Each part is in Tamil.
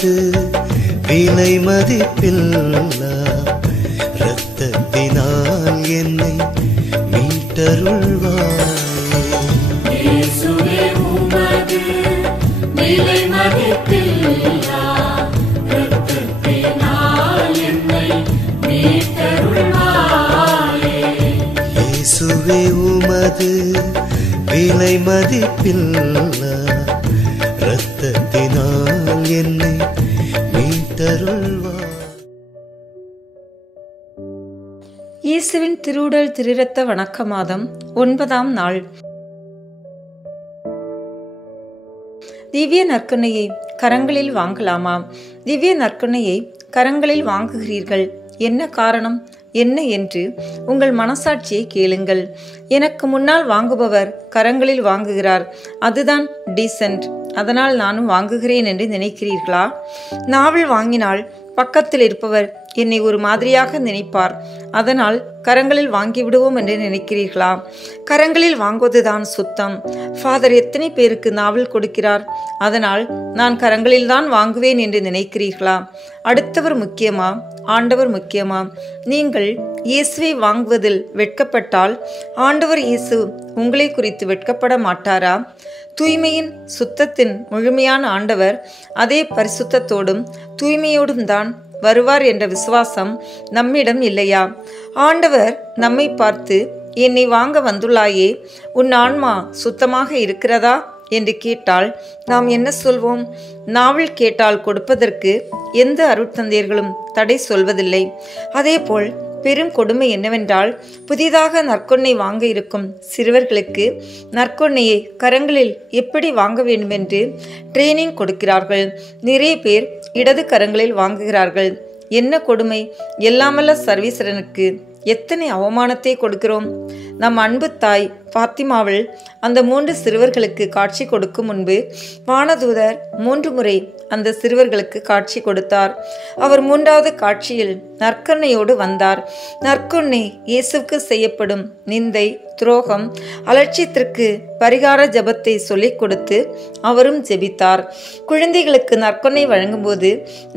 உமது விலை மதிப்பில்லா இரத்தத்தினால் என்னை மீட்டருள்வாய். இயேசுவே உமது விலை மதிப்பில்லா இரத்தத்தினால் என்னை மீட்டருள்வாயே. இயேசுவே உமது விலை மதிப்பில்லா இரத்தத்தினால் என்னை மீட்டருள்வாய். இயேசுவின் திருவுடல் திருரத்த வணக்க மாதம் 9ஆம் நாள். திவ்ய நற்கருணையை கரங்களில் வாங்கலாமா? திவ்ய நற்கருணையை கரங்களில் வாங்குகிறீர்கள், என்ன காரணம், என்ன என்று உங்கள் மனசாட்சியை கேளுங்கள். எனக்கு முன்னால் வாங்குபவர் கரங்களில் வாங்குகிறார், அதுதான் டீசன்ட், அதனால் நானும் வாங்குகிறேன் என்று நினைக்கிறீர்களா? நாவல் வாங்கினால் பக்கத்தில் இருப்பவர் என்னை ஒரு மாதிரியாக நினைப்பார், அதனால் கரங்களில் வாங்கிவிடுவோம் என்று நினைக்கிறீர்களா? கரங்களில் வாங்குவதுதான் சுத்தம். ஃபாதர் எத்தனை பேருக்கு நாவல் கொடுக்கிறார், அதனால் நான் கரங்களில் தான் வாங்குவேன் என்று நினைக்கிறீர்களா? அடுத்தவர் முக்கியமா, ஆண்டவர் முக்கியமா? நீங்கள் இயேசுவை வாங்குவதில் வெட்கப்பட்டால் ஆண்டவர் இயேசு உங்களை குறித்து வெட்கப்பட மாட்டாரா? தூய்மையின் சுத்தத்தின் முழுமையான ஆண்டவர் அதே பரிசுத்தத்தோடும் தூய்மையோடும் தான் வருவார் என்ற விசுவாசம் நம்மிடம் இல்லையா? ஆண்டவர் நம்மை பார்த்து, என்னை வாங்க வந்துள்ளாயே, உன் ஆன்மா சுத்தமாக இருக்கிறதா என்று கேட்டால் நாம் என்ன சொல்வோம்? நாவல் கேட்டால் கொடுப்பதற்கு எந்த அருட்தந்தையர்களும் தடை சொல்வதில்லை. அதேபோல் பெரும் கொடுமை என்னவென்றால், புதிதாக நற்கொன்னை வாங்க இருக்கும் சிறுவர்களுக்கு நற்கொன்னையை கரங்களில் எப்படி வாங்க வேண்டுமென்று ட்ரெயினிங் கொடுக்கிறார்கள். நிறைய பேர் இடது கரங்களில் வாங்குகிறார்கள். என்ன கொடுமை! எல்லாமல்ல சர்வீஸ்வரனுக்கு எத்தனை அவமானத்தை கொடுக்கிறோம். நம் அன்பு தாய் பாத்திமாவில் அந்த 3 சிறுவர்களுக்கு காட்சி கொடுக்கும் முன்பு வானதூதர் 3 முறை அந்த சிறுவர்களுக்கு காட்சி கொடுத்தார். அவர் 3வது காட்சியில் நற்கருணையோடு வந்தார். நற்கருணை இயேசுவுக்கு செய்யப்படும் நிந்தை, துரோகம், அலட்சியத்திற்கு பரிகார ஜபத்தை சொல்லிக் கொடுத்து அவரும் ஜெபித்தார். குழந்தைகளுக்கு நற்கருணை வழங்கும்போது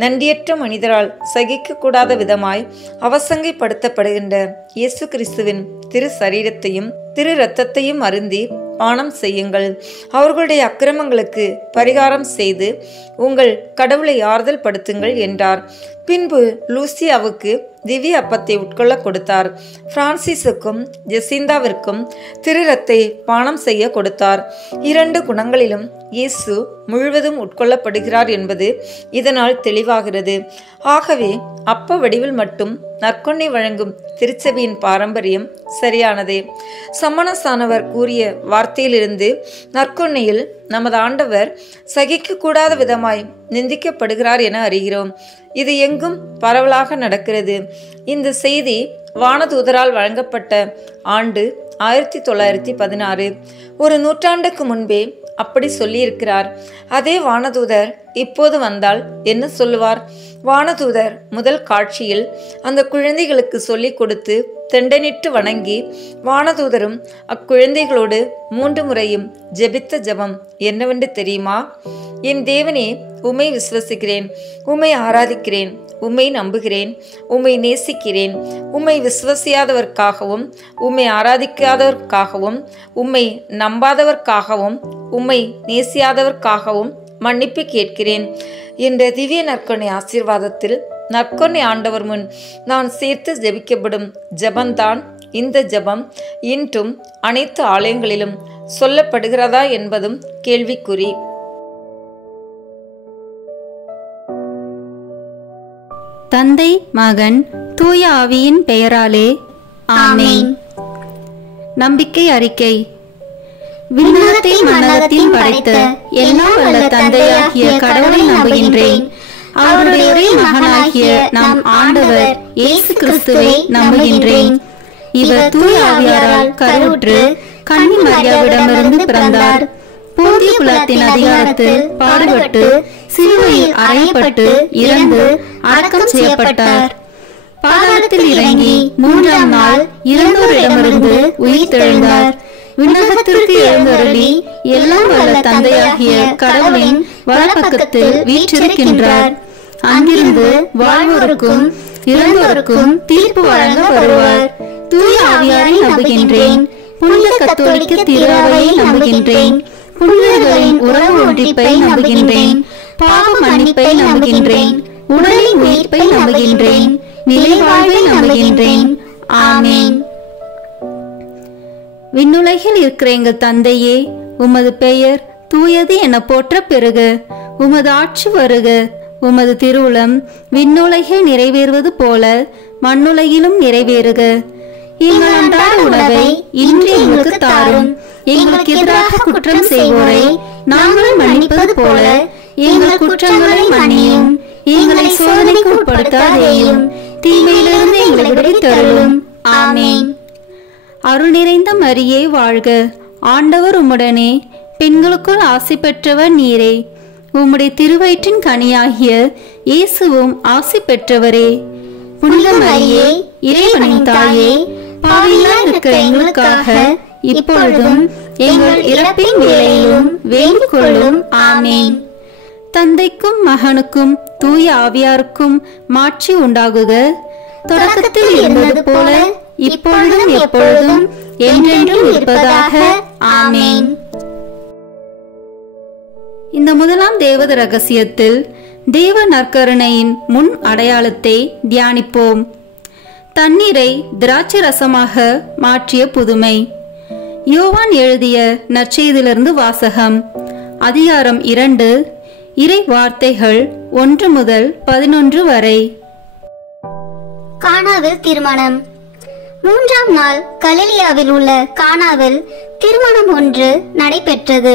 நன்றியற்ற மனிதரால் சகிக்கக்கூடாத விதமாய் அவசங்கைப்படுத்தப்படுகின்ற இயேசு கிறிஸ்துவின் திரு சரீரத்தையும் திரு இரத்தத்தையும் அருந்தி பானம் செய்யுங்கள். அவர்களுடைய அக்கிரமங்களுக்கு பரிகாரம் செய்து உங்கள் கடவுளை ஆறுதல் படுத்துங்கள் என்றார். பின்பு லூசியாவுக்கு திவ்ய அப்பத்தை உட்கொள்ள கொடுத்தார். பிரான்சிஸுக்கும் ஜெசிந்தாவிற்கும் திருரத்தை பானம் செய்ய கொடுத்தார். 2 குணங்களிலும் இயேசு முழுவதும் உட்கொள்ளப்படுகிறார் என்பது இதனால் தெளிவாகிறது. ஆகவே அப்ப வடிவில் மட்டும் நற்கொன்னை வழங்கும் திருச்சபையின் பாரம்பரியம் சரியானதே. சம்மனசானவர் கூறிய வார்த்தையிலிருந்து நற்கொன்னையில் நமது ஆண்டவர் சகிக்கக்கூடாத விதமாய் நிந்திக்கப்படுகிறார் என அறிகிறோம். இது எங்கும் பரவலாக நடக்கிறது. இந்த செய்தி வானதூதரால் வழங்கப்பட்ட ஆண்டு 1916. ஒரு நூற்றாண்டுக்கு முன்பே அப்படி சொல்லியிருக்கிறார். அதே வானதூதர் இப்போது வந்தால் என்ன சொல்லுவார்? வானதூதர் முதல் காட்சியில் அந்த குழந்தைகளுக்கு சொல்லிக் கொடுத்து தெண்டனிட்டு வணங்கி வானதூதரும் அக்குழந்தைகளோடு 3 முறையும் ஜெபித்த ஜெபம் என்னவென்று தெரியுமா? என் தேவனே, உம்மை விசுவசிக்கிறேன், உம்மை ஆராதிக்கிறேன், உம்மை நம்புகிறேன், உம்மை நேசிக்கிறேன். உம்மை விசுவசியாதவர்க்காகவும் உம்மை ஆராதிக்காதவர்க்காகவும் உம்மை நம்பாதவர்க்காகவும் உம்மை நேசியாதவர்க்காகவும் மன்னிப்பு கேட்கிறேன் என்ற திவ்ய நற்கொன்னை ஆசீர்வாதத்தில் நற்கொன்னை ஆண்டவர் முன் நான் சேர்த்து ஜெபிக்கப்படும் ஜெபந்தான் இந்த ஜெபம் இன்றும் அனைத்து ஆலயங்களிலும் சொல்லப்படுகிறதா என்பதும் கேள்விக்குறி. தந்தை, மகன், தூய ஆவியின் பெயராலே ஆமென். நம்பிக்கை அறிக்கை. விண்ணகத்தை மண்ணகத்தில் படைத்த எல்லாம் வல்ல தந்தையாகிய கடவுளை நம்புகின்றேன். அவருடைய ஒரே மகனாகிய நம் ஆண்டவர் இயேசு கிறிஸ்துவை நம்புகின்றேன். இவர் தூய ஆவியாரால் கருவுற்று கன்னி மரியாவிடமிருந்து பிறந்தார். போதிய குலத்தின் அதிகாரத்தில் பாடுபட்டு சிலுவையில் அறையப்பட்டு இறந்து அடக்கம் செய்யப்பட்டார். பாதாளத்தில் இறங்கி 3ஆம் நாள் இறந்தோரிடமிருந்து உயிர்த்தெழுந்தார். விண்ணகத்திற்கு எழுந்தருளி எல்லாம் வல்ல தந்தையாகிய கடவுளின் வலப்பக்கத்தில் வீற்றிருக்கின்றார். அங்கிருந்து வாழ்வோருக்கும் இறந்தோருக்கும் தீர்ப்பு வழங்க வருவார். தூய ஆவியாரை நம்புகின்றேன். புனித கத்தோலிக்க திருஅவையை நம்புகின்றேன். புனிதர்களின் உறவு ஒன்றிப்பை நம்புகின்றேன். பாவ மன்னிப்பை நம்புகின்றேன். உடலின் உயிர்ப்பை நம்புகின்றேன். நிலை வாழ்வை நம்புகின்றேன். ஆமென். விண்ணுலகில் இருக்கிற எங்கள் தந்தையே, உமது பெயர் தூயது என போற்ற பெறுக. உமது ஆட்சி வருக. உமது திருவுளம் விண்ணுலகில் நிறைவேறுவது போல மண்ணுலகிலும் நிறைவேறுக. எங்கள் அன்றாட உணவை இன்று எங்களுக்கு தாரும். எங்களுக்கு எதிராக குற்றம் செய்வோரை நாங்கள் மன்னிப்பது போல எங்கள் குற்றங்களை மன்னியும். எங்களை சோதனைக்கு உட்படுத்தாதேயும், தீமையிலிருந்து எங்களை விடுவித்தருளும். ஆமென். அருள் நிறைந்த மரியே வாழ்க. ஆண்டவர் உம்முடனே, பெண்களுக்குள் ஆசி பெற்றவர் நீரே. உம்முடைய திருவயிற்றின் கனியாகிய இயேசுவும் ஆசி பெற்றவரே. புனித மரியே, இறைவனின் தாயே, பாவிகளாய் இருக்கிற எங்களுக்காக இப்பொழுதும் எங்கள் இறப்பின் வேளையிலும் வேண்டிக் கொள்ளும். ஆமென். தந்தைக்கும் மகனுக்கும் தூய ஆவியாருக்கும் மாட்சி உண்டாகுக. தொடக்கத்தில் இருந்தது போல இப்பொழுதும் எப்பொழுதும் என்றென்றும் இருப்பதாக. ஆமென். இந்த முதலாம் தேவத ரகசியத்தில் தேவ நற்கருணையின் முன் அடையாளத்தை தியானிப்போம். தண்ணீரை திராட்சை ரசமாக மாற்றிய புதுமை. யோவான் எழுதிய நற்செய்தியிலிருந்து வாசகம். அதிகாரம் 2, இறை வார்த்தைகள் 1 முதல் 11 வரை. கானாவில் திருமணம். 3ஆம் நாள் கலிலியாவில் உள்ள கானாவில் திருமணம் ஒன்று நடைபெற்றது.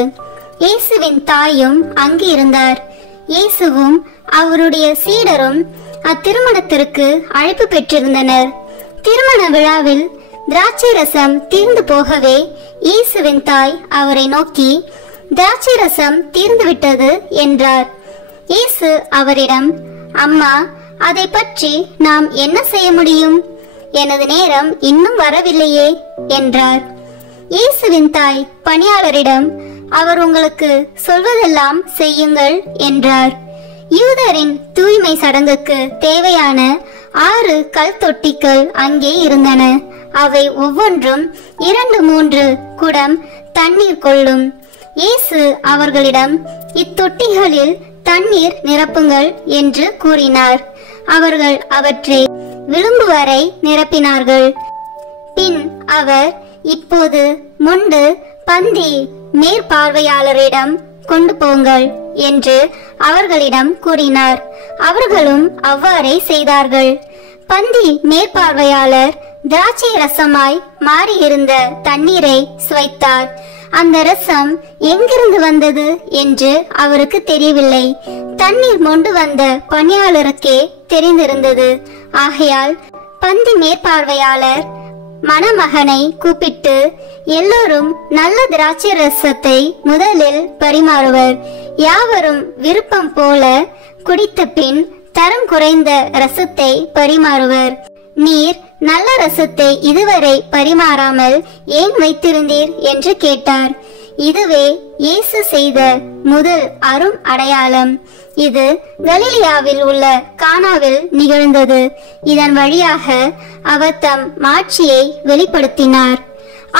இயேசுவின் தாயும் அங்கு இருந்தார். இயேசுவும் அவருடைய சீடரும் அத்திருமணத்திற்கு அழைப்பு பெற்றிருந்தனர். திருமண விழாவில் திராட்சை ரசம் தீர்ந்து போகவே இயேசுவின் தாய் அவரை நோக்கி, திராட்சை ரசம் தீர்ந்துவிட்டது என்றார். இயேசு அவரிடம், அம்மா, அதை பற்றி நாம் என்ன செய்ய முடியும்? எனது நேரம் இன்னும் வரவில்லையே என்றார். இயேசுவின் தாய் பணியாளரிடம், அவர் உங்களுக்கு சொல்வதெல்லாம் செய்யுங்கள் என்றார். யூதரின் தூய்மை சடங்குக்கு தேவையான 6 கல் தொட்டிகள் அங்கே இருந்தன. அவை ஒவ்வொன்றும் 2-3 குடம் தண்ணீர் கொள்ளும். இயேசு அவர்களிடம், இத்தொட்டிகளில் தண்ணீர் நிரப்புங்கள் என்று கூறினார். அவர்கள் அவற்றை விளிம்பு வரை நிரப்பினார்கள். பின் அவர், இப்போது மொண்டு பந்தி மேற்பார்வையாளரிடம் கொண்டு போங்கள் என்று அவர்களிடம் கூறினார். அவர்களும் அவ்வாறே செய்தார்கள். பந்தி மேற்பார்வையாளர் திராட்சை ரசமாய் மாறியிருந்த தண்ணீரை சுவைத்தார். அந்த ரசம் எங்கிருந்து வந்தது என்று அவருக்கு தெரியவில்லை. தண்ணீர் மொண்டு வந்த பணியாளருக்கே தெரிந்திருந்தது. ஆகையால் பந்தி மேற்பார்வையாளர் மணமகனை கூப்பிட்டு, எல்லோரும் நல்ல திராட்சை ரசத்தை முதலில் பரிமாறுவர். யாவரும் விருப்பம் போல குடித்த பின் தரம் குறைந்த ரசத்தை பரிமாறுவர். நீர் நல்ல ரசத்தை இதுவரை பரிமாறாமல் ஏன் வைத்திருந்தீர் என்று கேட்டார். இதுவே இயேசு செய்த முதல் அரும் அடையாளம். இது கலிலியாவில் உள்ள கானாவில் நிகழ்ந்தது. இதன் வழியாக அவர் தம் மாட்சியை வெளிப்படுத்தினார்.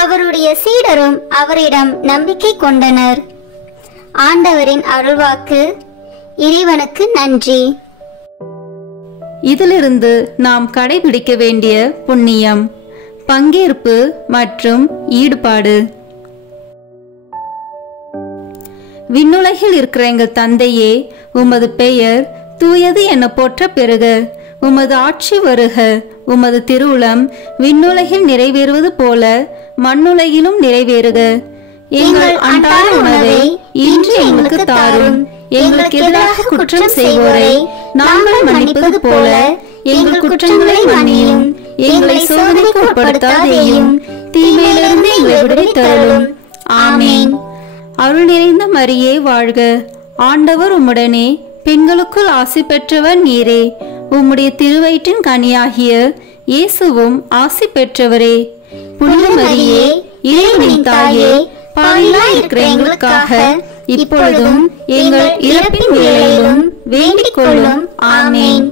அவருடைய சீடரும் அவரிடம் நம்பிக்கை கொண்டனர். ஆண்டவரின் அருள்வாக்கு. இறைவனுக்கு நன்றி. இதிலிருந்து நாம் கடைபிடிக்க வேண்டிய புண்ணியம், பங்கேற்பு மற்றும் ஈடுபாடு. விண்ணுலகில் இருக்கிற எங்கள் தந்தையே, உமது பெயர் தூயது என போற்ற பெறுக. உமது ஆட்சி வருக. உமது திருவுளம் விண்ணுலகில் நிறைவேறுவது போல மண்ணுலகிலும் நிறைவேறுக. எங்கள் அன்றாட உணவை இன்று எங்களுக்கு தாரும். எங்களுக்கு எதிராக குற்றம் செய்வோரை நாங்கள் மன்னிப்பது போல எங்கள் குற்றங்களை மன்னியும். எங்களை சோதனைக்கு உட்படுத்தாதேயும், தீமையிலிருந்து எங்களை விடுவித்தருளும். ஆமென். அருள் நிறைந்த மரியே வாழ்க. ஆண்டவர் உம்முடனே, பெண்களுக்குள் ஆசி பெற்றவர் நீரே. உம்முடைய திருவயிற்றின் கனியாகிய இயேசுவும் ஆசி பெற்றவரே. புனித மரியே, இறைவனின் தாயே, பாவிகளாய் இருக்கிற எங்களுக்காக இப்பொழுதும் எங்கள் இறப்பின் வேளையிலும் வேண்டிக் கொள்ளும். ஆமேன்.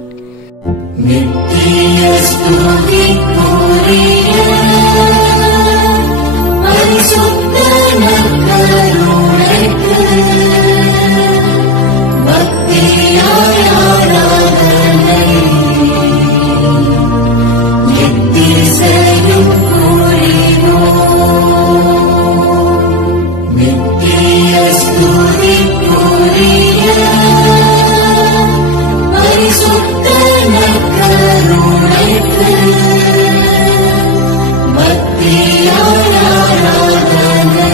நித்திய ஸ்துதிக்குரிய பரிசுத்த நற்கருணைக்கு பக்தியாய் ஆராதனை எத்திசையும் புரிவோம். நித்திய ஸ்துதிக்குரிய பரிசுத்த நற்கருணைக்கு பக்தியாய் ஆராதனை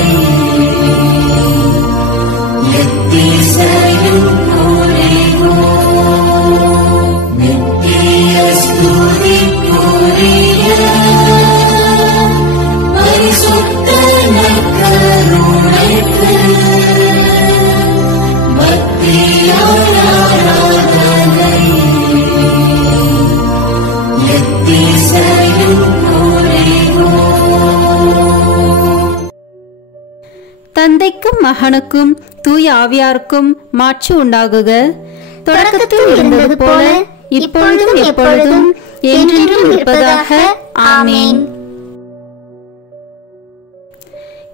எத்திசையும் புரிவோம். நித்திய ஸ்துதிக்குரிய பரிசுத்த நற்கருணைக்கு பக்தியாய் ஆராதனை எத்திசையும் புரிவோம். தந்தைக்கும் மகனுக்கும் தூய ஆவியாருக்கும் மாட்சி உண்டாகுக. தொடக்கத்தில் இருந்தது போல இப்பொழுதும் எப்பொழுதும் என்றென்றும் இருப்பதாக. ஆமேன்.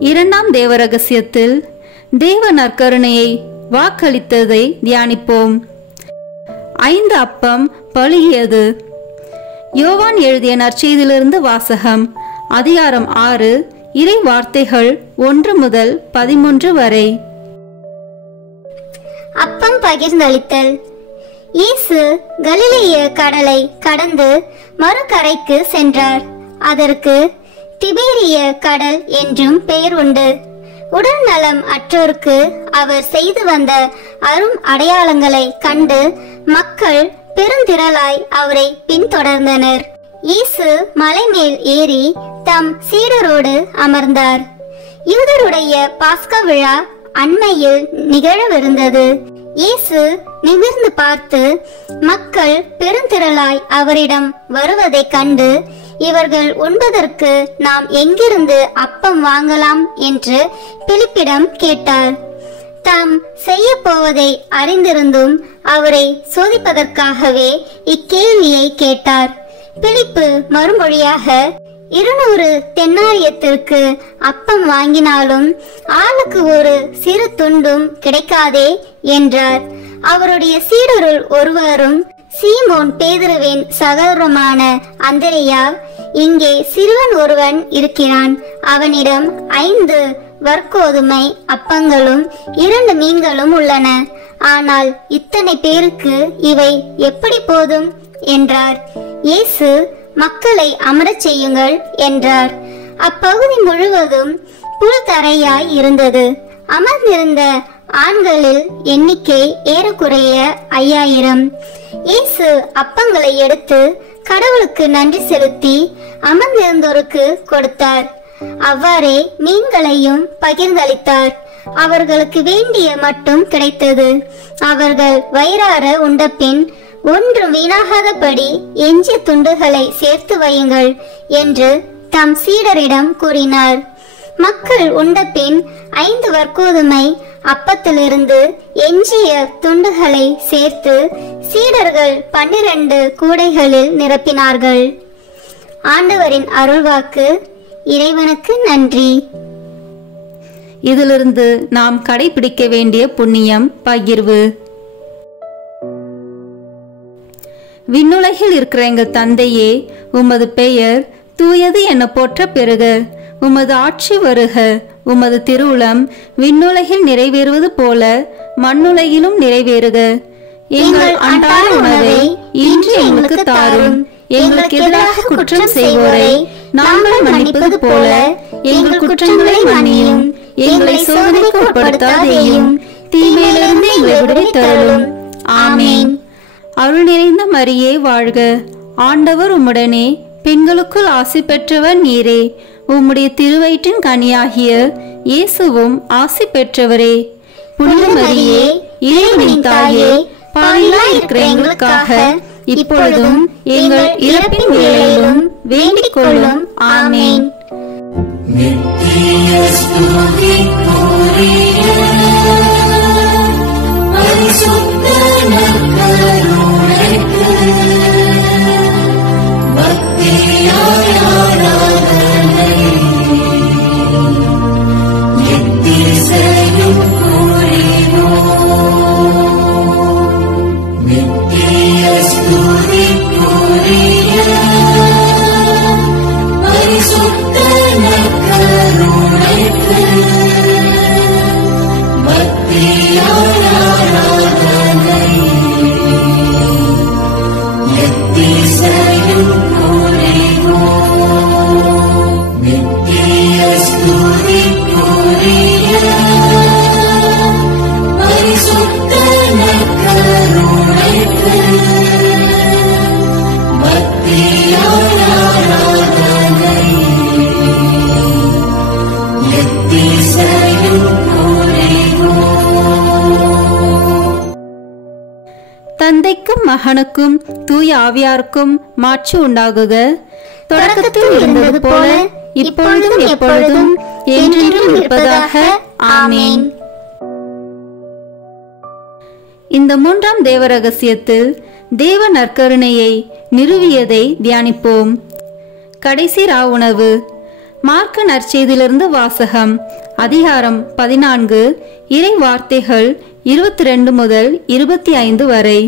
இரண்டாம் தேவ ரகசியத்தில் தேவ நற்கருணையை வாக்களித்ததை தியானிப்போம். 5 அப்பம் பழுகியது. யோவான் எழுதிய நற்செய்தியிலிருந்து வாசகம். அதிகாரம் 6, இறை வார்த்தைகள் 1 முதல் 13 வரை. அப்பம் பகிர்ந்தளித்தல். இயேசு கலிலேய கடலை கடந்து மறுகரைக்கு சென்றார். அதற்கு திபேரிய கடல் என்றும் பெயர் உண்டு. உடல் நலம் அற்றோருக்கு அவர் செய்து வந்த அரும் அடையாளங்களை கண்டு மக்கள் பெருந்திரளாய் அவரை பின்தொடர்ந்தனர். இயேசு மலை மேல் ஏறி தம் சீடரோடு அமர்ந்தார். யூதருடைய பாஸ்கா விழா அண்மையில் நிகழவிருந்தது. இயேசு நிமிர்ந்து பார்த்து மக்கள் பெருந்திரளாய் அவரிடம் வருவதைக் கண்டு, இவர்கள் உண்பதற்கு நாம் எங்கிருந்து அப்பம் வாங்கலாம் என்று பிலிப்பிடம் கேட்டார். தாம் செய்ய போவதை அறிந்திருந்தும் அவரை சோதிப்பதற்காகவே இக்கேள்வியை கேட்டார். பிலிப்பு மறுமொழியாக, 200 தென்னாரியத்திற்கு அப்பம் வாங்கினாலும் ஆளுக்கு ஒரு சிறு துண்டும் கிடைக்காதே என்றார். அவருடைய சீடருள் ஒருவரும் சீமோன் பேதுருவின் சகோதரமான அந்திரேயா, இங்கே சிறுவன் ஒருவன் இருக்கிறான், அவனிடம் 5 வற்கோதுமை அப்பங்களும் 2 மீன்களும் உள்ளன, ஆனால் இத்தனை பேருக்கு இவை எப்படி போதும் என்றார். இயேசு மக்களை அமரச் செய்யுங்கள் என்றார். அப்பகுதி முழுவதும் புல் தரையாய் இருந்தது. அமர்ந்திருந்த ஆண்களில் எண்ணிக்கை ஏறக்குறைய 5000. இயேசு அப்பங்களை எடுத்து கடவுளுக்கு நன்றி செலுத்தி அமர்ந்திருந்தோருக்கு கொடுத்தார். அவ்வாறே மீன்களையும் பகிர்ந்தளித்தார். அவர்களுக்கு வேண்டிய மட்டும் கிடைத்தது. அவர்கள் வயிறார உண்டபின், ஒன்றும் வீணாகாதபடி எஞ்சிய துண்டுகளை சேர்த்து வையுங்கள் என்று தம் சீடரிடம் கூறினார். மக்கள் உண்டபின் 5 வற்கோதுமை அப்பத்திலிருந்து எஞ்சிய துண்டுகளை சேர்த்து சீடர்கள் 12 கூடைகளில் நிரப்பினார்கள். ஆண்டவரின் அருள்வாக்கு. இறைவனுக்கு நன்றி. இதிலிருந்து நாம் கடைபிடிக்க வேண்டிய புண்ணியம் பகிர்வு. விண்ணுலகில் இருக்கிற எங்கள் தந்தையே, உமது பெயர் தூயது என போற்ற பெறுக. உமது ஆட்சி வருக. உமது திருவுளம் விண்ணுலகில் நிறைவேறுவது போல மண்ணுலகிலும் நிறைவேறுக. எங்கள் அன்றாட உணவை இன்று எங்களுக்கு தாரும். எங்களுக்கு எதிராக குற்றம் செய்வோரை நாங்கள் மன்னிப்பது போல எங்கள் குற்றங்களை மன்னியும். எங்களை சோதனைக்கு உட்படுத்தாதேயும், தீமையிலிருந்து எங்களை விடுவித்தருளும். ஆமேன். அருள் நிறைந்த மரியே வாழ்க. ஆண்டவர் உம்முடனே, பெண்களுக்குள் ஆசி பெற்றவர் நீரே. உம்முடைய திருவயிற்றின் கனியாகிய இயேசுவும் ஆசி பெற்றவரே. புனித மரியே, இறைவனின் தாயே, பாவிகளாய் இருக்கிற எங்களுக்காக இப்பொழுதும் எங்கள் இறப்பின் வேளையிலும் வேண்டிக் கொள்ளும். ஆமேன். நித்திய தந்தைக்கும் மகனுக்கும் தூய ஆவியாருக்கும் மாட்சி உண்டாகுக. தொடக்கத்தில் இருந்தது போல இப்பொழுதும் எப்பொழுதும் என்றென்றும் இருப்பதாக. ஆமேன். இந்த மூன்றாம் தேவ ரகசியத்தில் தேவ நற்கருணையை நிறுவியதை தியானிப்போம். கடைசி உணவு. மார்க்க நற்செய்தியிலிருந்து வாசகம். அதிகாரம் 14, இறை வார்த்தைகள் 22 முதல் 25 வரை.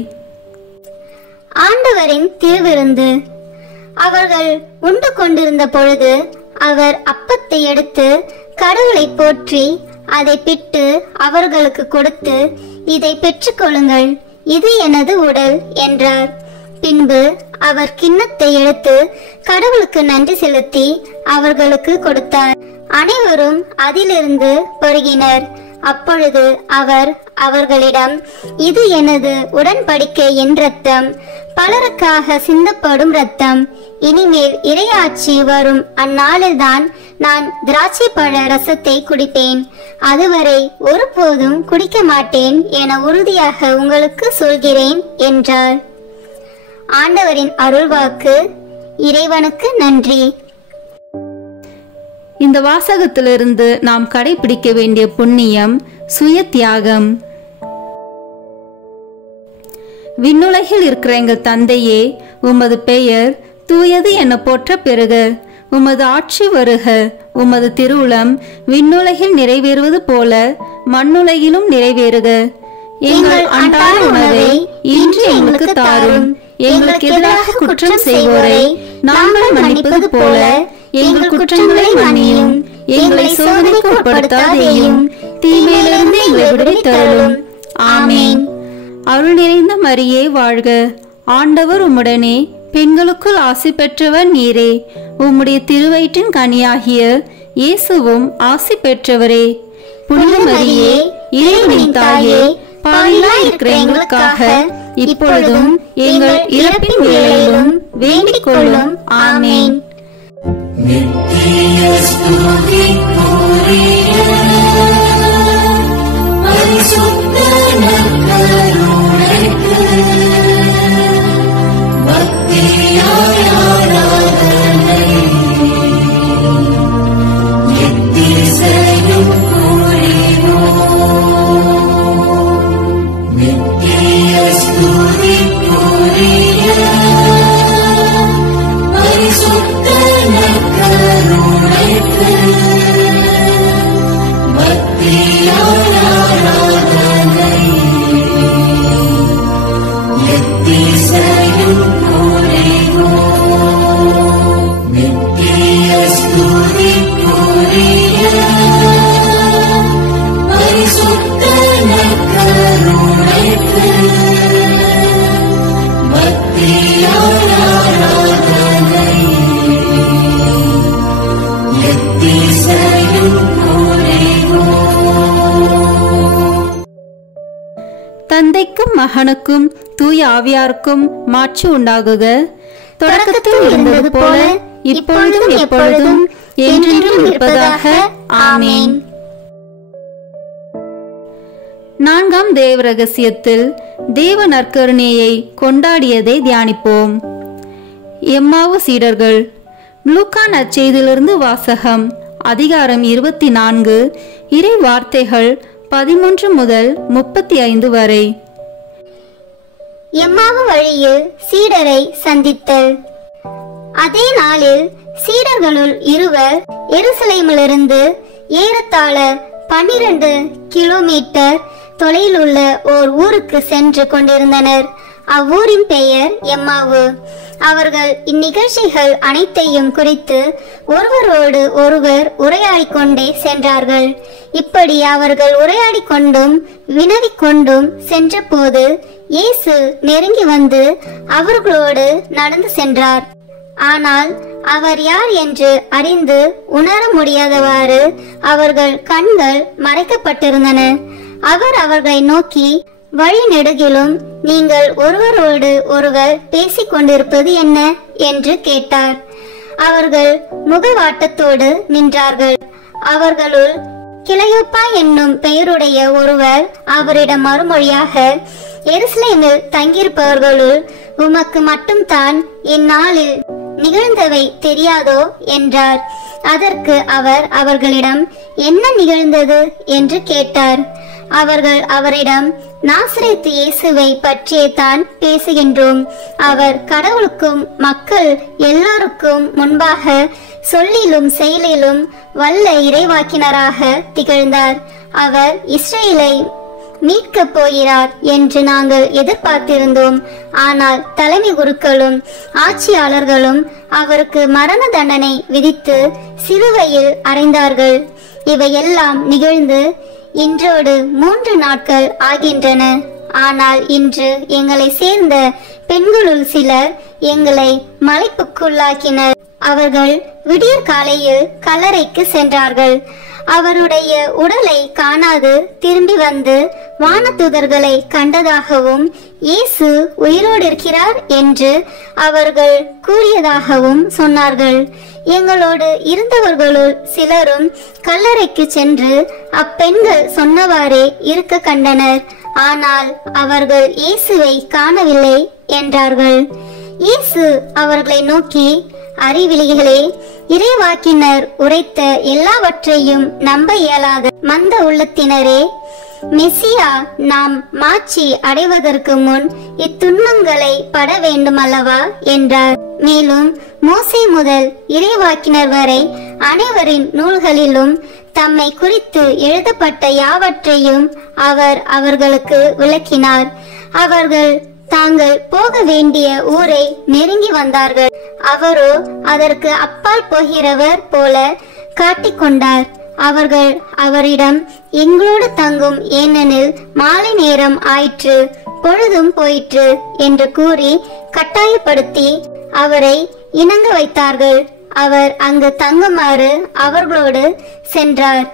ஆண்டவரின் திருவிருந்து. அவர்கள் உண்டு கொண்டிருந்த பொழுது அவர் அப்பத்தை எடுத்து கடவுளை போற்றி அதை பிட்டு அவர்களுக்கு கொடுத்து, இதை பெற்றுக்கொள்ளுங்கள், இது எனது உடல் என்றார். பின்பு அவர் கிண்ணத்தை எடுத்து கடவுளுக்கு நன்றி செலுத்தி அவர்களுக்கு கொடுத்தார். அனைவரும் அதிலிருந்து பருகினர். அப்பொழுது அவர் அவர்களிடம், இது எனது உடன்படிக்கையின் இரத்தம், பலருக்காக சிந்தப்படும் இரத்தம். இனிமேல் இறையாட்சி வரும் அந்நாளில்தான் நான் திராட்சை பழ ரசத்தை குடிப்பேன். அதுவரை ஒருபோதும் குடிக்க மாட்டேன் என உறுதியாக உங்களுக்கு சொல்கிறேன் என்றார். ஆண்டவரின் அருள்வாக்கு. இறைவனுக்கு நன்றி. இந்த வாசகத்திலிருந்து நாம் கடைபிடிக்க வேண்டிய புண்ணியம் சுய தியாகம். விண்ணுலகில் இருக்கிற எங்கள் தந்தையே, உமது பெயர் தூயது என போற்ற பெறுக. உமது ஆட்சி வருக. உமது திருவுளம் விண்ணுலகில் நிறைவேறுவது போல மண்ணுலகிலும் நிறைவேறுக. எங்கள் அன்றாட உணவை இன்று எங்களுக்கு தாரும். எங்களுக்கு எதிராக குற்றம் செய்வோரை நாங்கள் மன்னிப்பது போல எங்கள் குற்றங்களை மன்னியும். எங்களை சோதனைக்கு உட்படுத்தாதேயும், தீமையிலிருந்து எங்களை விடுவித்தருளும். ஆமேன். அருள் நிறைந்த மரியே வாழ்க. ஆண்டவர் உம்முடனே, பெண்களுக்குள் ஆசி பெற்றவர் நீரே. உம்முடைய திருவயிற்றின் கனியாகிய இயேசுவும் ஆசி பெற்றவரே. புனித மரியே, இறைவனின் தாயே, பாவிகளாய் இருக்கிற எங்களுக்காக இப்பொழுதும் எங்கள் இறப்பின் வேளையிலும் வேண்டிக் கொள்ளும். ஆமேன். நித்திய ஸ்துதிக்குரிய பரிசுத்த நற்கருணைக்கு பக்தியாய் ஆராதனை எத்திசையும் புரிவோம். நித்திய ஸ்துதிக்குரிய பரிசுத்த நற்கருணைக்கு பக்தியாய் ஆராதனை எத்திசையும் புரிவோம். நித்திய ஸ்துதிக்குரிய பரிசுத்த நற்கருணைக்கு பக்தியாய் ஆராதனை எத்திசையும் புரிவோம். தந்தைக்கும் மகனுக்கும் தூய ஆவியாருக்கும் மாட்சி உண்டாகுக. தொடக்கத்தில் இருந்தது போல இப்பொழுதும் எப்பொழுதும் என்றென்றும் இருப்பதாக. ஆமேன். நான்காம் தேவ ரகசியத்தில் தேவ நற்கருணையை கொண்டாடியதை தியானிப்போம். எம்மாவு சீடர்கள். லூக்கா நற்செய்தியிலிருந்து வாசகம். அதிகாரம் 24, இறை வார்த்தைகள் 13 முதல் 35 வரை. எம்மாவு வழியில் சீடரை சந்தித்தல். அதே நாளில் சீடர்களுள் இருவர் எருசலேமிலிருந்து ஏறத்தாழ 12 கிலோமீட்டர் தொலைவில் உள்ள ஓர் ஊருக்கு சென்று கொண்டிருந்தனர். அவ்வூரின் பெயர் எம்மாவு. அவர்கள் இந்நிகழ்ச்சிகள் அனைத்தையும் குறித்து ஒருவரோடு ஒருவர் உரையாடிக் கொண்டே சென்றார்கள். இப்படி அவர்கள் உரையாடிக் கொண்டும் வினவிக் கொண்டும் சென்றபோது இயேசு நெருங்கி வந்து அவர்களோடு நடந்து சென்றார். ஆனால் அவர் யார் என்று அறிந்து உணர முடியாதவாறு அவர்கள் கண்கள் மறைக்கப்பட்டிருந்தன. அவர் அவர்களை நோக்கி, வழி நெடுகிலும் நீங்கள் ஒருவரோடு ஒருவர் பேசிக் கொண்டிருப்பது என்ன என்று கேட்டார். அவர்கள் முகவாட்டத்தோடு நின்றார்கள். அவர்களுள் கிளையோப்பா என்னும் பெயருடைய ஒருவர் அவரிடம் மறுமொழியாக, எருசலேமில் தங்கியிருப்பவர்களுள் உமக்கு மட்டும்தான் இந்நாளில் நிகழ்ந்தவை தெரியாதோ என்றார். அதற்கு அவர் அவர்களிடம், என்ன நிகழ்ந்தது என்று கேட்டார். அவர்கள் அவரிடம், நாசரேத்து இயேசுவை பற்றியே தான் பேசுகின்றோம். அவர் கடவுளுக்கும் மக்கள் எல்லாருக்கும் முன்பாக சொல்லிலும் செயலிலும் வல்ல இறைவாக்கினராக திகழ்ந்தார். அவர் இஸ்ரேலை மீட்கப் போகிறார் என்று நாங்கள் எதிர்பார்த்திருந்தோம். ஆனால் தலைமை குருக்களும் ஆட்சியாளர்களும் அவருக்கு மரண தண்டனை விதித்து சிலுவையில் அறைந்தார்கள். இவையெல்லாம் நிகழ்ந்து இன்றோடு 3 நாட்கள் ஆகின்றன. ஆனால் இன்று எங்களை சேர்ந்த பெண்களுள் சிலர் எங்களை மலைப்புக்குள்ளாக்கினர். அவர்கள் விடியற் காலையில் கல்லறைக்கு சென்றார்கள். அவருடைய உடலை காணாது திரும்பி வந்து வானதூதர்களை கண்டதாகவும் இயேசு உயிரோடு இருக்கிறார் என்று அவர்கள் கூறியதாகவும் சொன்னார்கள். எங்களோடு இருந்தவர்களுள் சிலரும் கல்லறைக்கு சென்று அப்பெண்கள் சொன்னவாறே இருக்க கண்டனர். ஆனால் அவர்கள் இயேசுவை காணவில்லை என்றார்கள். இயேசு அவர்களை நோக்கி, அறிவிலிகளே, இறைவாக்கினர் உரைத்த எல்லாவற்றையும் நம்ப இயலாத மந்த உள்ளத்தினரே, மெசியா நாம் மாட்சி அடைவதற்கு முன் இத்துன்பங்களை பட வேண்டும் அல்லவா என்றார். மேலும் மோசே முதல் இறைவாக்கினர் வரை அனைவரின் நூல்களிலும் தம்மை குறித்து எழுதப்பட்ட யாவற்றையும் அவர் அவர்களுக்கு விளக்கினார். அவர்கள் தாங்கள் போக வேண்டிய ஊரை நெருங்கி வந்தார்கள். அவரோ அதற்கு அப்பால் போகிறவர் போல காட்டிக்கொண்டார். அவர்கள் அவரிடம், எங்களோடு தங்கும், ஏனெனில் மாலை நேரம் ஆயிற்று, பொழுதும் போயிற்று என்று கூறி கட்டாயப்படுத்தி அவரை இணங்க வைத்தார்கள். அவர் அங்கு தங்குமாறு அவர்களோடு சென்றார்.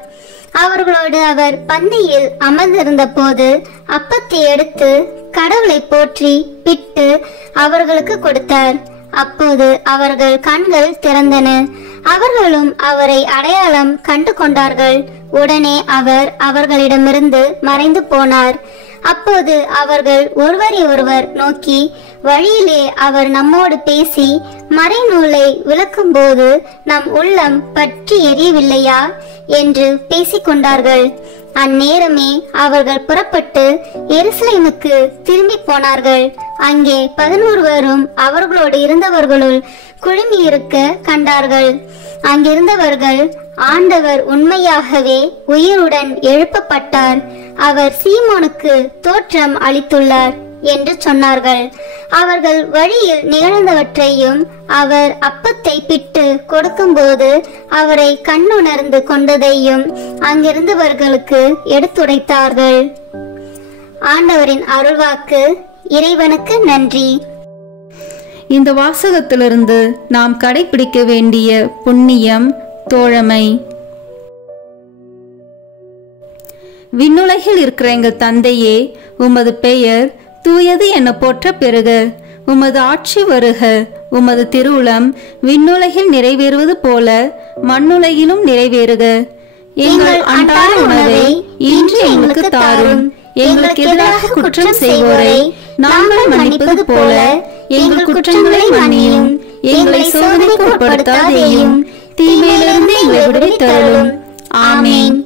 அவர்களோடு அவர் பந்தியில் அமர்ந்திருந்த போது அப்பத்தை எடுத்து கடவுளை போற்றி பிட்டு அவர்களுக்கு கொடுத்தார். அப்போது அவர்கள் கண்கள் திறந்தன. அவர்களும் அவரை அடையாளம் கண்டு கொண்டார்கள். உடனே அவர் அவர்களிடமிருந்து மறைந்து போனார். அப்போது அவர்கள் ஒருவரை ஒருவர் நோக்கி, வழியிலே அவர் நம்மோடு பேசி மறைநூலை விளக்கும் போது நம் உள்ளம் பற்றி எரியவில்லையா என்று பேசிக்கொண்டார்கள். அந்நேரமே அவர்கள் புறப்பட்டு எருசலேமுக்கு திரும்பி போனார்கள். அங்கே 11 அவர்களோடு இருந்தவர்களுள் குழுமி இருக்க கண்டார்கள். அங்கிருந்தவர்கள், ஆண்டவர் உண்மையாகவே உயிருடன் எழுப்பப்பட்டார், அவர் சீமோனுக்கு தோற்றம் அளித்துள்ளார் என்று சொன்னார்கள். அவர்கள் வழியில் நிகழ்ந்தவற்றையும் அவர் அப்பத்தை பிட்டு கொடுக்கும்போது அவரை கண்ணுணர்ந்து கொண்டதையும் அங்கிருந்தவர்களுக்கு எடுத்துரைத்தார்கள். ஆண்டவரின் அருள்வாக்கு. இறைவனுக்கு நன்றி. இந்த வாசகத்திலிருந்து நாம் கடைபிடிக்க வேண்டிய புண்ணியம் தோழமை. விண்ணுலகில் இருக்கிற எங்கள் தந்தையே, உமது பெயர் தூயது என போற்ற பெறுக. உமது ஆட்சி வருக. உமது திருவுளம் விண்ணுலகில் நிறைவேறுவது போல மண்ணுலகிலும் நிறைவேறுக. எங்கள் அன்றாட உணவை இன்று எங்களுக்கு தாரும். எங்களுக்கு எதிராக குற்றம் செய்வோரை நாங்கள் மன்னிப்பது போல எங்கள் குற்றங்களை மன்னியும். எங்களை சோதனைக்கு உட்படுத்தாதேயும், தீமையிலிருந்து எங்களை விடுவித்தருளும். ஆமேன்.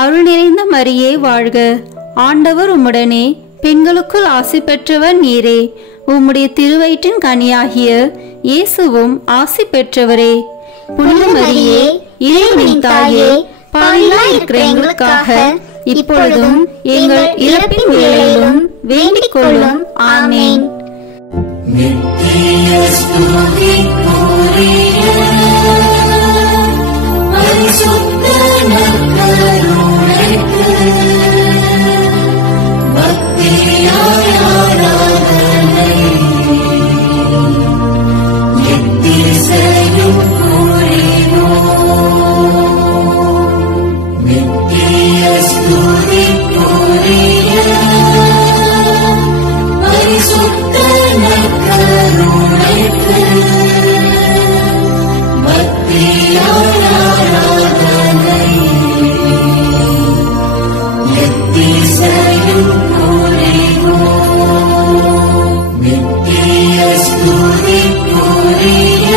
அருள் நிறைந்த மரியே வாழ்க. ஆண்டவர் உம்முடனே, பெண்களுக்குள் ஆசி பெற்றவர் நீரே. உம்முடைய திருவயிற்றின் கனியாகிய இயேசுவும் ஆசி பெற்றவரே. புனித மரியே, இறைவனின் தாயே, பாவிகளாய் இருக்கிற எங்களுக்காக இப்பொழுதும் எங்கள் இறப்பின் வேளையிலும் வேண்டிக் கொள்ளும். ஆமென். நித்திய ஸ்துதிக்குரிய பரிசுத்த நற்கருணைக்கு பக்தியாய் ஆராதனை எத்திசையும் புரிவோம். நித்திய ஸ்துதிக்குரிய பரிசுத்த நற்கருணைக்கு பக்தியாய் ஆராதனை எத்திசையும் புரிவோம். நித்திய ஸ்துதிக்குரிய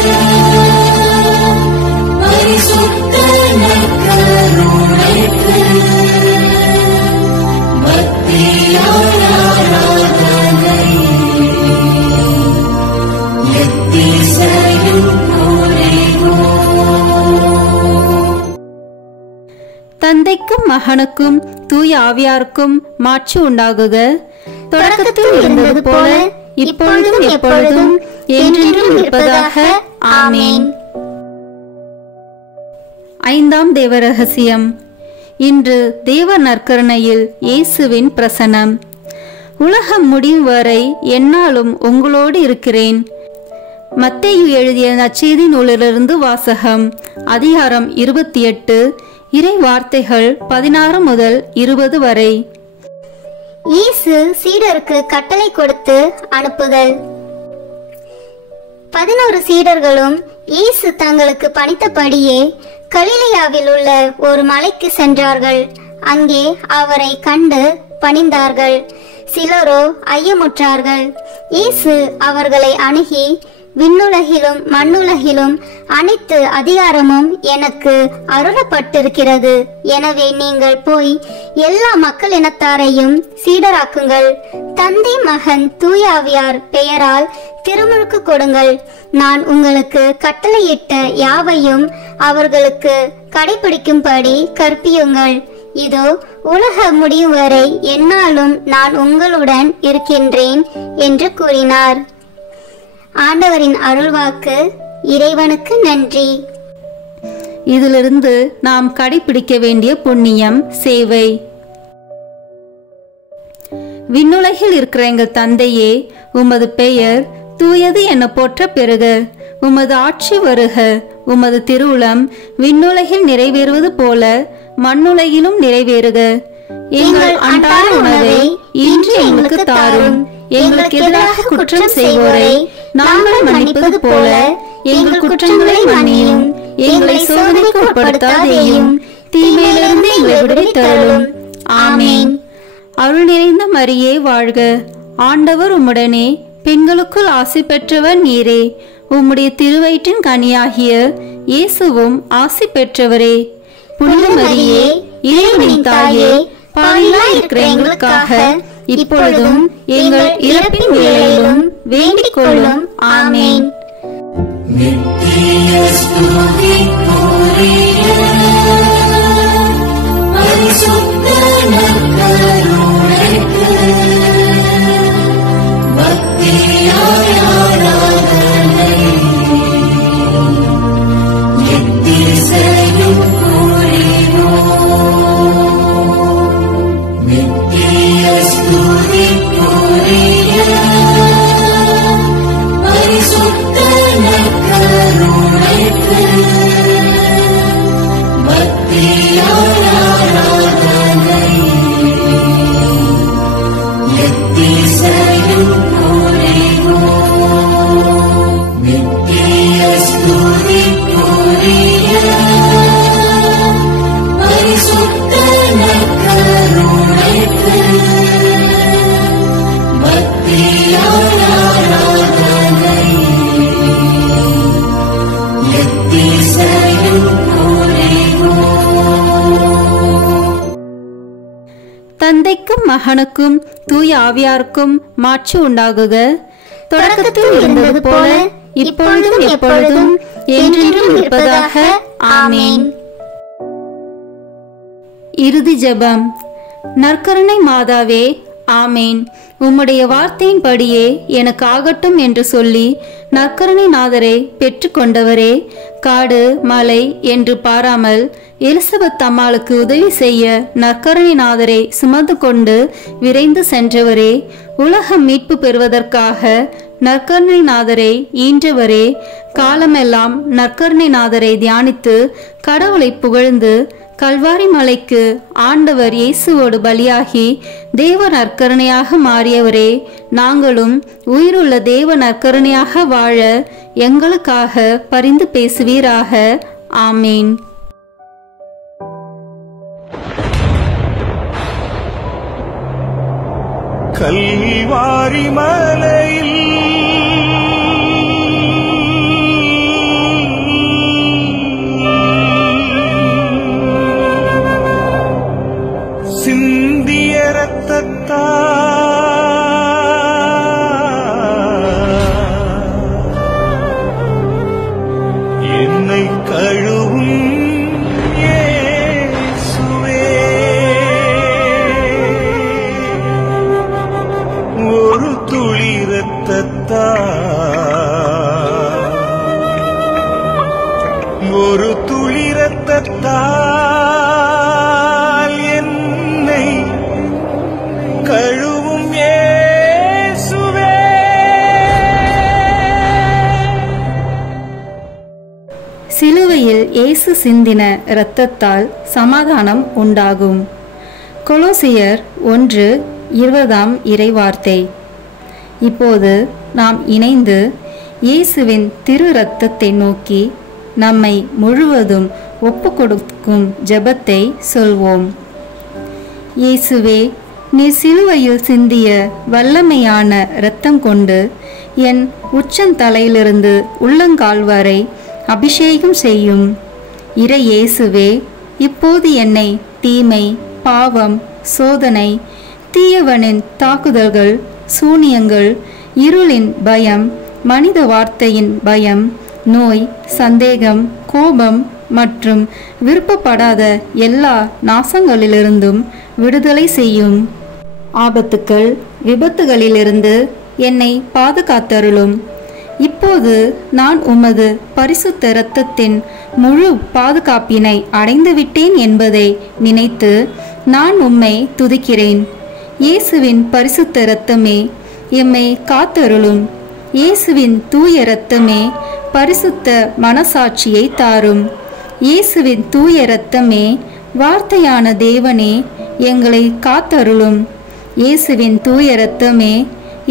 பரிசுத்த நற்கருணைக்கு பக்தியாய் ஆராதனை எத்திசையும் புரிவோம். தந்தைக்கும் மகனுக்கும் தூய ஆவியாருக்கும் மாட்சி உண்டாகுக. தொடக்கத்தில் இருந்தது போல இப்பொழுதும் எப்பொழுதும் என்றென்றும் இருப்பதாக. ஆமென். ஐந்தாம் தேவ ரகசியம். இன்று தேவ நற்கருணையில் இயேசுவின் பிரசனம். உலகம் முடியும் வரை எந்நாளும் உங்களோடு இருக்கிறேன். மத்தேயு எழுதிய நற்செய்தி நூலிலிருந்து வாசகம். அதிகாரம் 28, இறை வார்த்தைகள் 16 முதல் 20 வரை. இயேசு சீடருக்கு கட்டளை கொடுத்து அனுப்புதல். 11 சீடர்களும் இயேசு தங்களுக்கு பணித்தபடியே கலிலேயாவில் உள்ள ஒரு மலைக்கு சென்றார்கள். அங்கே அவரை கண்டு பணிந்தார்கள். சிலரோ ஐயமுற்றார்கள். இயேசு அவர்களை அணுகி, விண்ணுலகிலும் மண்ணுலகிலும் அனைத்து அதிகாரமும் எனக்கு அருளப்பட்டிருக்கிறது. எனவே நீங்கள் போய் எல்லா மக்கள் இனத்தாரையும் சீடராக்குங்கள். தந்தை, மகன், தூய ஆவியார் பெயரால் திருமுழுக்கு கொடுங்கள். நான் உங்களுக்கு கட்டளையிட்ட யாவையும் அவர்களுக்கு கடைபிடிக்கும்படி கற்பியுங்கள். இதோ, உலக முடியும் வரை எந்நாளும் நான் உங்களுடன் இருக்கின்றேன் என்று கூறினார். ஆண்டவரின் அருள்வாக்கு. இறைவனுக்கு நன்றி. இதிலிருந்து நாம் கடைபிடிக்க வேண்டிய புண்ணியம் சேவை. விண்ணுலகில் இருக்கிற எங்கள் தந்தையே, உமது பெயர் தூயது என போற்ற பெறுக. உமது ஆட்சி வருக. உமது திருவுளம் விண்ணுலகில் நிறைவேறுவது போல மண்ணுலகிலும் நிறைவேறுக. எங்கள் அன்றாட உணவை இன்று எங்களுக்கு தாரும். எங்களுக்கு எதிராக குற்றம் செய்வோரை நாங்கள் மன்னிப்பது போல எங்கள் குற்றங்களை மன்னியும். எங்களை சோதனைக்கு உட்படுத்தாதேயும், தீமையிலிருந்து எங்களை விடுவித்தருளும். ஆமென். அருள் நிறைந்த மரியே வாழ்க. ஆண்டவர் உம்முடனே, பெண்களுக்குள் ஆசி பெற்றவர் நீரே. உம்முடைய திருவயிற்றின் கனியாகிய இயேசுவும் ஆசி பெற்றவரே. புனித மரியே, இறைவனின் தாயே, பாவிகளாய் இருக்கிற எங்களுக்காக இப்பொழுதும் எங்கள் இறப்பின் வேளையிலும் வேண்டிக் கொள்ளும். ஆமென். நித்திய ஸ்துதிக்குரிய பரிசுத்த நற்கருணைக்கு பக்தியாய் ஆராதனை எத்திசையும் புரிவோம். நித்திய ஸ்துதிக்குரிய பரிசுத்த நற்கருணைக்கு பக்தியாய் ஆராதனை எத்திசையும் புரிவோம். நித்திய ஸ்துதிக்குரிய பரிசுத்த நற்கருணைக்கு பக்தியாய் ஆராதனை எத்திசையும் புரிவோம். தந்தைக்கும் மகனுக்கும் தூய ஆவியாருக்கும் மாட்சி உண்டாகுக. தொடக்கத்தில் இருந்தது போல இப்பொழுதும் எப்பொழுதும் என்றென்றும் இருப்பதாக. ஆமேன். இறுதி ஜெபம். நற்கருணை மாதாவே, ஆமேன். உம்முடைய வார்த்தையின்படியே எனக்கு ஆகட்டும் என்று சொல்லி நற்கருணை நாதரை பெற்றுக்கொண்டவரே, காடு மலை என்று பாராமல் எலிசபெத் அம்மாளுக்கு உதவி செய்ய நற்கருணை நாதரை சுமந்து கொண்டு விரைந்து சென்றவரே, உலகம் மீட்பு பெறுவதற்காக நற்கருணை நாதரை ஈன்றவரே, காலமெல்லாம் நற்கருணை நாதரை தியானித்து கடவுளை புகழ்ந்து கல்வாரி மலைக்கு ஆண்டவர் இயேசுவோடு பலியாகி தேவ நற்கருணையாக மாறியவரே, நாங்களும் உயிருள்ள தேவ நற்கருணையாக வாழ எங்களுக்காக பரிந்து பேசுவீராக. ஆமேன். கல்வாரி மலையில் சிந்திய ரத்தத்தால் என்னை கழுவும் இயேசுவே, ஒரு துளி ரத்தத்தால் என்னை கழுவும் இயேசுவே. சிலுவையில் இயேசு சிந்தின இரத்தத்தால் சமாதானம் உண்டாகும். கொலோசியர் 1:20 இறைவார்த்தை. இப்போது நாம் இணைந்து இயேசுவின் திரு இரத்தத்தை நோக்கி நம்மை முழுவதும் ஒப்பு கொடுக்கும் ஜெபத்தை சொல்வோம். இயேசுவே, நீ சிலுவையில் சிந்திய வல்லமையான இரத்தம் கொண்டு என் உச்சந்தலையிலிருந்து உள்ளங்கால் வரை அபிஷேகம் செய்யும். இறை இயேசுவே, இப்போது என்னை தீமை, பாவம், சோதனை, தீயவனின் தாக்குதல்கள், சூனியங்கள், இருளின் பயம், மனித வார்த்தையின் பயம், நோய், சந்தேகம், கோபம் மற்றும் விருப்பப்படாத எல்லா நாசங்களிலிருந்தும் விடுதலை செய்யும். ஆபத்துக்கள், விபத்துகளிலிருந்து என்னை பாதுகாத்தருளும். இப்போது நான் உமது பரிசுத்த இரத்தத்தின் முழு பாதுகாப்பினை அடைந்துவிட்டேன் என்பதை நினைத்து நான் உம்மை துதிக்கிறேன். இயேசுவின் பரிசுத்த இரத்தமே, எம்மை காத்தருளும். இயேசுவின் தூய இரத்தமே, பரிசுத்த மனசாட்சியை தாரும். இயேசுவின் தூய இரத்தமே, வார்த்தையான தேவனே, எங்களை காத்தருளும். இயேசுவின் தூய இரத்தமே,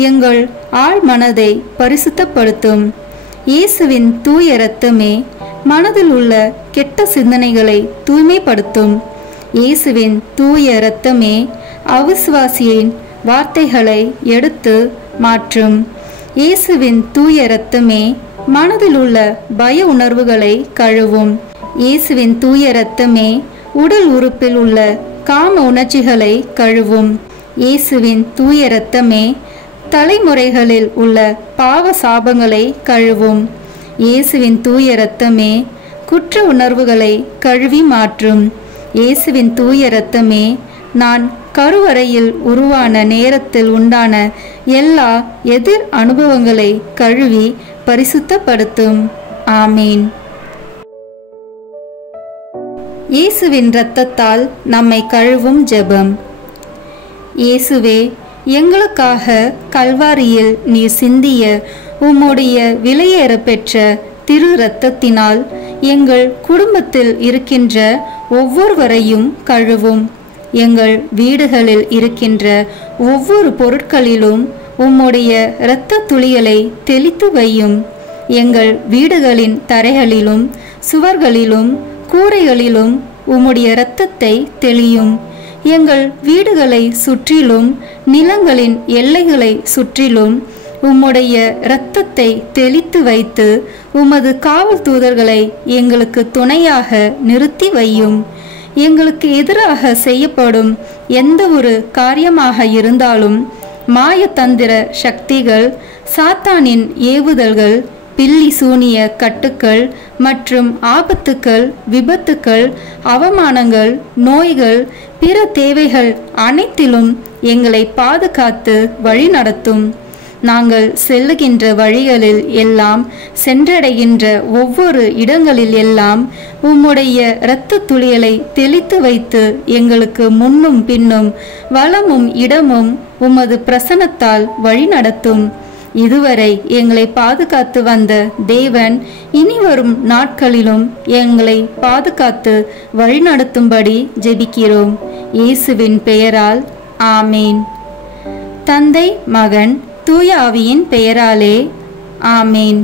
எங்கள் ஆழ் மனதை பரிசுத்தப்படுத்தும். இயேசுவின் தூய இரத்தமே, மனதில் உள்ள கெட்ட சிந்தனைகளை தூய்மைப்படுத்தும். இயேசுவின் தூய இரத்தமே, அவிசுவாசியின் வார்த்தைகளை எடுத்து மாற்றும். இயேசுவின் தூய இரத்தமே, மனதில் உள்ள பய உணர்வுகளை கழுவும். இயேசுவின் தூய இரத்தமே, உடல் உறுப்பில் உள்ள காம உணர்ச்சிகளை கழுவும். இயேசுவின் தூய இரத்தமே, தலைமுறைகளில் உள்ள பாவ சாபங்களை கழுவும். இயேசுவின் தூய இரத்தமே, குற்ற உணர்வுகளை கழுவி மாற்றும். இயேசுவின் தூய இரத்தமே, நான் கருவறையில் உருவான நேரத்தில் உண்டான எல்லா எதிர் அனுபவங்களை கழுவி பரிசுத்தப்படுத்தும். ஆமீன். இயேசுவின் இரத்தத்தால் நம்மை கழுவும் ஜெபம். இயேசுவே, எங்களுக்காக கல்வாரியில் நீர் சிந்திய உம்முடைய விலையேற பெற்ற திரு இரத்தத்தினால் எங்கள் குடும்பத்தில் இருக்கின்ற ஒவ்வொருவரையும் கழுவும். எங்கள் வீடுகளில் இருக்கின்ற ஒவ்வொரு பொருட்களிலும் உம்முடைய இரத்த துளிகளை தெளித்து வையும். எங்கள் வீடுகளின் தரைகளிலும் சுவர்களிலும் கூரைகளிலும் உம்முடைய இரத்தத்தை தெளியும். எங்கள் வீடுகளை சுற்றிலும் நிலங்களின் எல்லைகளை சுற்றிலும் உம்முடைய இரத்தத்தை தெளித்து வைத்து உமது காவல் தூதர்களை எங்களுக்கு துணையாக நிறுத்தி வையும். எங்களுக்கு எதிராக செய்யப்படும் எந்த ஒரு காரியமாக இருந்தாலும் மாயத்தந்திர சக்திகள், சாத்தானின் ஏவுதல்கள் பில்லி சூனிய கட்டுக்கள் மற்றும் ஆபத்துக்கள், விபத்துக்கள், அவமானங்கள், நோய்கள், பிற தேவைகள் அனைத்திலும் எங்களை பாதுகாத்து வழிநடத்தும். நாங்கள் செல்லுகின்ற வழிகளில் எல்லாம், சென்றடைகின்ற ஒவ்வொரு இடங்களில் எல்லாம் உம்முடைய இரத்த துளிகளை தெளித்து வைத்து எங்களுக்கு முன்னும் பின்னும் வலமும் இடமும் உமது பிரசன்னத்தால் வழிநடத்தும். இதுவரை எங்களை பாதுகாத்து வந்த தேவன் இனி வரும் நாட்களிலும் எங்களை பாதுகாத்து வழிநடத்தும்படி ஜெபிக்கிறோம். இயேசுவின் பெயரால் ஆமேன். தந்தை, மகன், தூய ஆவியின் பெயராலே ஆமேன்.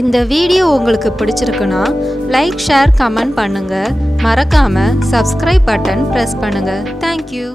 இந்த வீடியோ உங்களுக்கு பிடிச்சிருக்குன்னா லைக், ஷேர், கமெண்ட் பண்ணுங்க. மறக்காம சப்ஸ்கிரைப் பட்டன் பிரஸ் பண்ணுங்க. தேங்க்யூ.